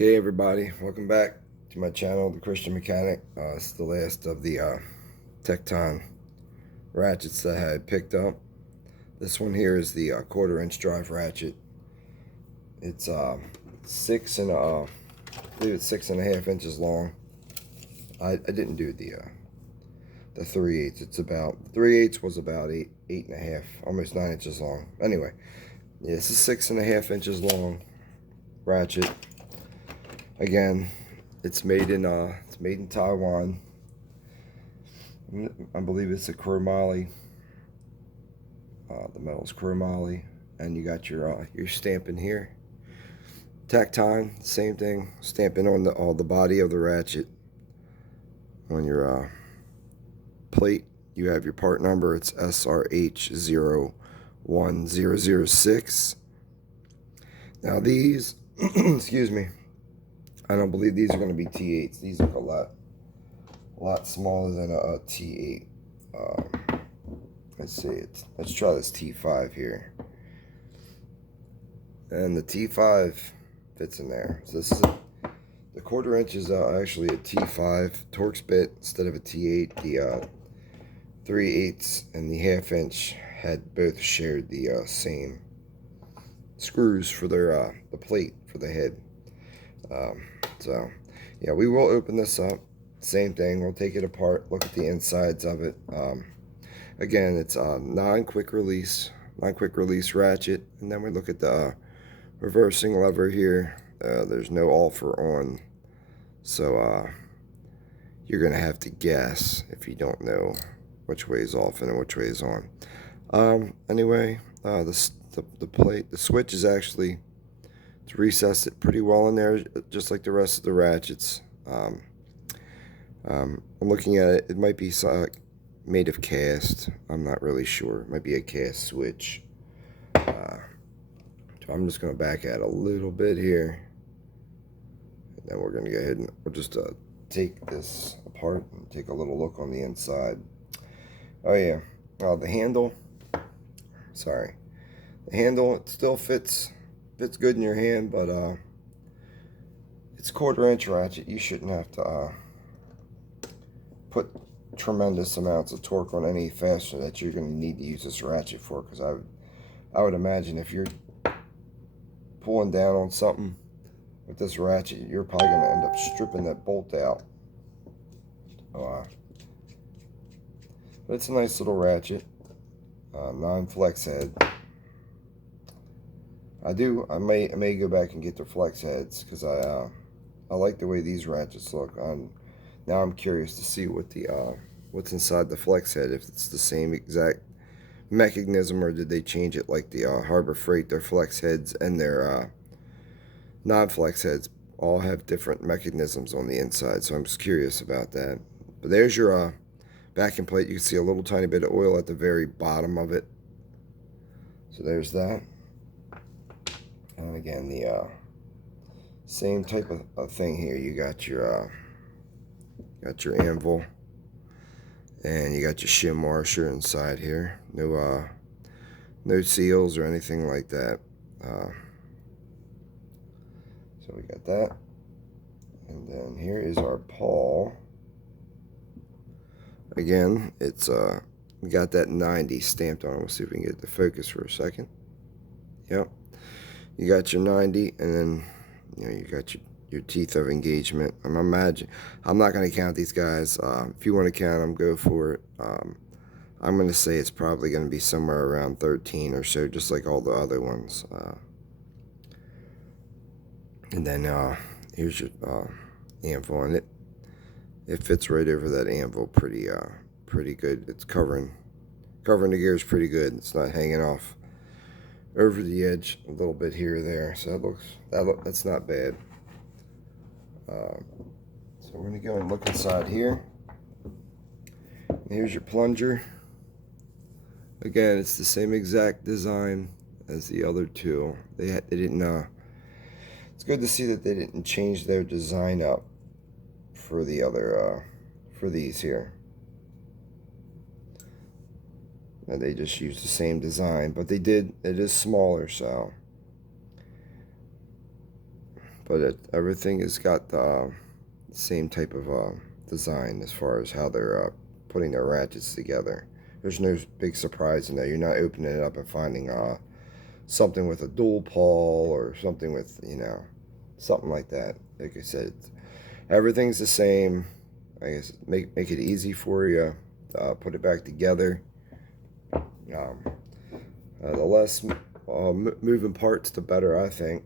Okay, everybody, welcome back to my channel, The Christian Mechanic. It's the last of the Tekton ratchets that I had picked up. This one here is the 1/4-inch drive ratchet. It's I believe it's 6.5 inches long. I didn't do the 3/8. It's about 3/8 was about 8.5, almost 9 inches long. Anyway, yeah, this is 6.5 inches long ratchet. Again, it's made in Taiwan. I believe it's a chromoly. The metal's chromoly, and you got your stamping here. Tekton, same thing. Stamping on the body of the ratchet. On your plate, you have your part number. It's SRH01006. Now these, excuse me, I don't believe these are going to be T8s. These look a lot smaller than a T8. Let's see it. Let's try this T5 here. And the T5 fits in there. So this is the 1/4 inch is actually a T5 Torx bit instead of a T8. The 3/8 and the 1/2 inch had both shared the same screws for their the plate for the head. So yeah, we will open this up. Same thing. We'll take it apart, look at the insides of it. Again, it's a non-quick release ratchet, and then we look at the reversing lever here. There's no offer on, so you're gonna have to guess if you don't know which way is off and which way is on. Anyway, the plate, the switch is actually, it's recessed it pretty well in there, just like the rest of the ratchets. I'm looking at it. It might be made of cast. I'm not really sure. It might be a cast switch. So I'm just going to back out a little bit here. And then we're going to go ahead and we'll just take this apart and take a little look on the inside. Oh yeah. The handle. Sorry. The handle, it still fits good in your hand, but it's 1/4 inch ratchet. You shouldn't have to put tremendous amounts of torque on any fastener that you're going to need to use this ratchet for, because I would imagine if you're pulling down on something with this ratchet, you're probably going to end up stripping that bolt out. But it's a nice little ratchet, non-flex head. I may go back and get the flex heads, because I like the way these ratchets look. Now I'm curious to see what's inside the flex head, if it's the same exact mechanism, or did they change it like the Harbor Freight. Their flex heads and their non-flex heads all have different mechanisms on the inside, so I'm just curious about that. But there's your backing plate. You can see a little tiny bit of oil at the very bottom of it. So there's that. And again, the same type of thing here. You got your anvil, and you got your shim washer inside here. No seals or anything like that. So we got that, and then here is our pawl. Again, it's we got that 90 stamped on it. We'll see if we can get the focus for a second. Yep. You got your 90, and then you got your teeth of engagement. I'm not going to count these guys. If you want to count them, go for it. I'm going to say it's probably going to be somewhere around 13 or so, just like all the other ones. And then here's your anvil, and it fits right over that anvil pretty good. It's covering the gears pretty good. It's not hanging off over the edge a little bit here or there, so that's not bad. So we're going to go and look inside here. And here's your plunger. Again, it's the same exact design as the other two. They didn't. It's good to see that they didn't change their design up for the other for these here. And they just used the same design, but they did. It is smaller, so. but everything has got the same type of design as far as how they're putting their ratchets together. There's no big surprise in there. You're not opening it up and finding something with a dual pawl or something with, something like that. Like I said, everything's the same. I guess make it easy for you to put it back together. The less moving parts, the better, I think.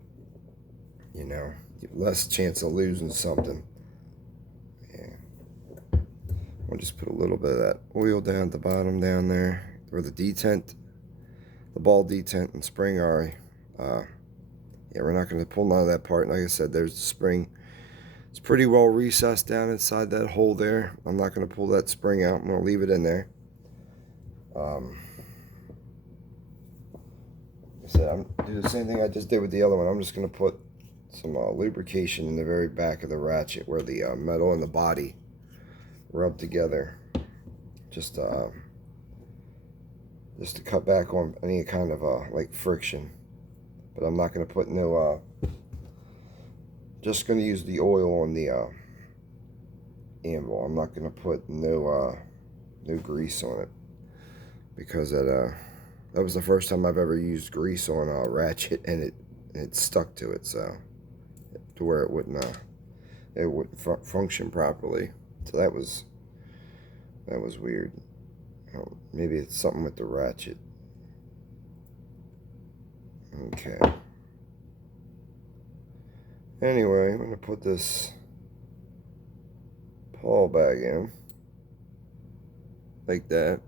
Less chance of losing something. Yeah. I'll just put a little bit of that oil down at the bottom down there where the detent, the ball detent and spring are. Yeah, we're not going to pull none of that part. Like I said, there's the spring. It's pretty well recessed down inside that hole there. I'm not going to pull that spring out. I'm going to leave it in there. Like I said, I'm going to do the same thing I just did with the other one. I'm just going to put some lubrication in the very back of the ratchet where the metal and the body rub together. Just to cut back on any kind of like friction. But I'm not going to put no... just going to use the oil on the anvil. I'm not going to put no grease on it, because that was the first time I've ever used grease on a ratchet, and it stuck to it, so to where it wouldn't function properly. So that was weird. Maybe it's something with the ratchet. Okay. Anyway, I'm going to put this pawl bag in, like that.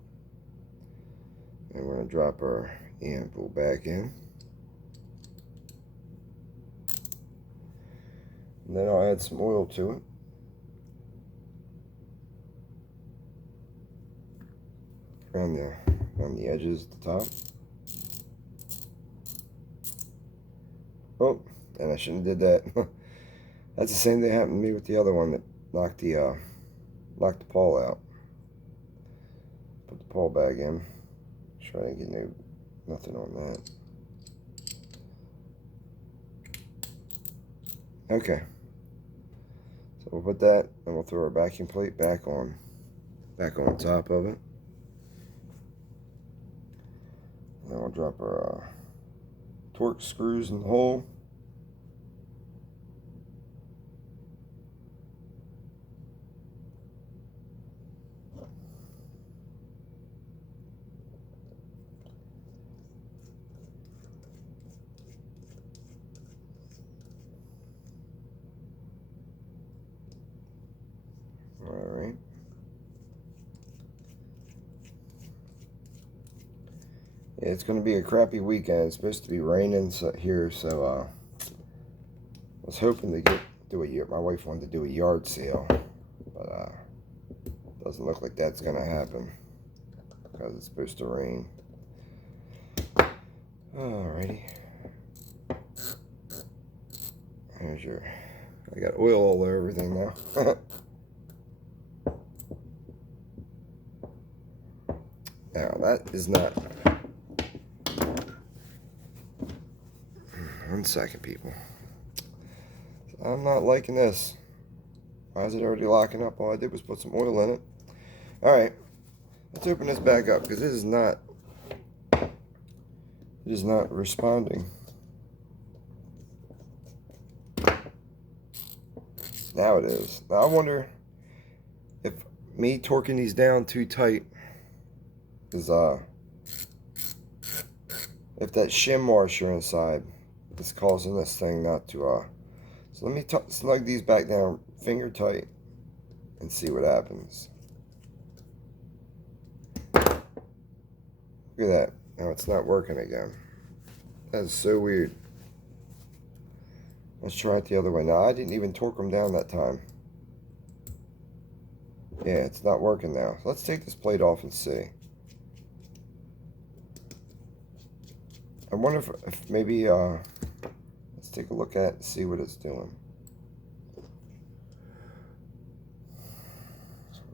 And we're going to drop our anvil back in. And then I'll add some oil to it. Around the edges at the top. Oh, and I shouldn't have did that. That's the same thing happened to me with the other one that knocked the pawl out. Put the pawl bag in. Try to get nothing on that. Okay. So we'll put that, and we'll throw our vacuum plate back on top of it. And then we'll drop our torque screws in the hole. Alright. Yeah, it's going to be a crappy weekend. It's supposed to be raining here, so I was hoping to my wife wanted to do a yard sale, but doesn't look like that's going to happen because it's supposed to rain. Alrighty. I got oil all over everything now. Now, that is not... 1 second, people. I'm not liking this. Why is it already locking up? All I did was put some oil in it. Alright. Let's open this back up, because it is not responding. Now it is. Now I wonder if me torquing these down too tight is if that shim washer inside is causing this thing not to so let me snug these back down finger tight and see what happens. Look at that. Now it's not working again. That is so weird. Let's try it the other way. Now I didn't even torque them down that time. Yeah, it's not working now. Let's take this plate off and see. I wonder if maybe, let's take a look at it and see what it's doing. Like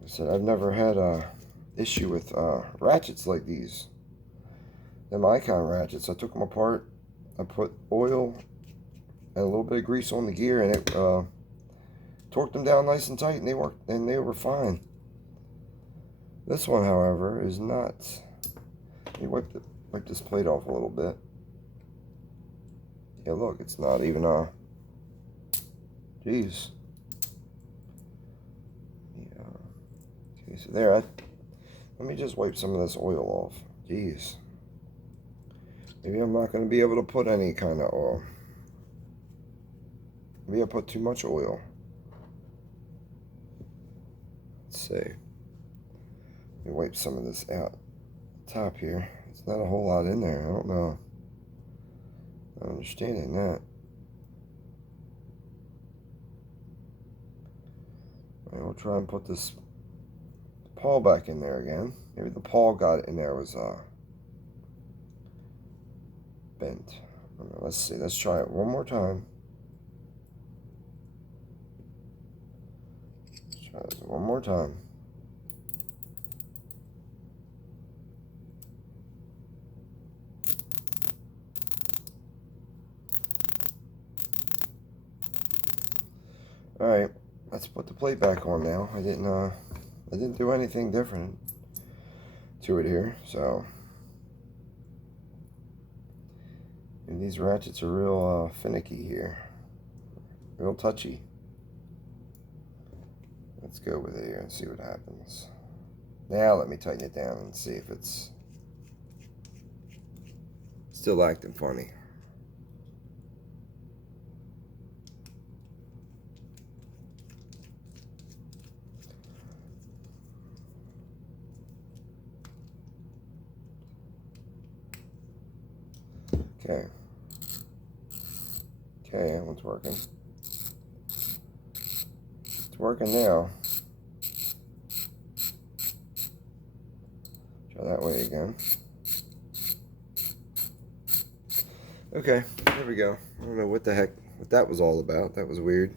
I said, I've never had a issue with ratchets like these. Them Icon ratchets. I took them apart. I put oil and a little bit of grease on the gear, and it torqued them down nice and tight, and they were fine. This one, however, is not. Let me wipe this plate off a little bit. Yeah, look, it's not even Jeez. Yeah. Okay, so there. Let me just wipe some of this oil off. Jeez. Maybe I'm not going to be able to put any kind of oil. Maybe I put too much oil. Let's see. Let me wipe some of this out. Top here. It's not a whole lot in there. I don't know. I'm understanding that. Alright, we'll try and put this pawl back in there again. Maybe the pawl got in there was bent. Let's see. Let's try it one more time. Let's try this one more time. All right, let's put the plate back on now. I didn't do anything different to it here, so. And these ratchets are real finicky here, real touchy. Let's go with it here and see what happens. Now let me tighten it down and see if it's still acting funny. Okay. Okay, that one's working. It's working now. Try that way again. Okay, there we go. I don't know what that was all about. That was weird.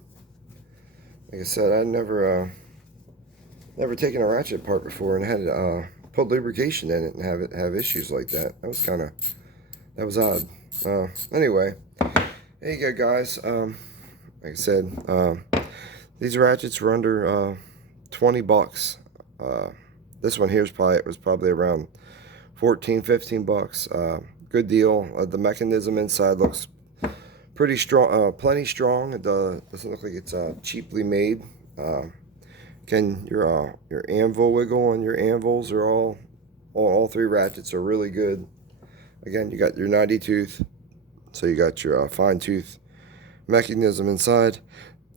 Like I said, I'd never taken a ratchet apart before and had put lubrication in it and have issues like that. That was odd. Anyway, there you go, guys. Like I said, these ratchets were under 20 bucks. This one here was probably around 14, 15 bucks. Good deal. The mechanism inside looks pretty strong, plenty strong. It doesn't look like it's cheaply made. Again, your anvil wiggle on your anvils are all three ratchets are really good. Again, you got your 90 tooth, so you got your fine tooth mechanism inside,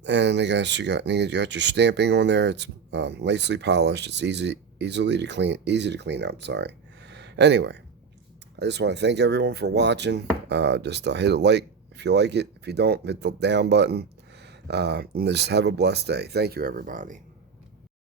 and I guess you got your stamping on there. It's nicely polished. It's easy to clean up. Sorry. Anyway, I just want to thank everyone for watching. Just hit a like if you like it. If you don't, hit the down button. And just have a blessed day. Thank you, everybody.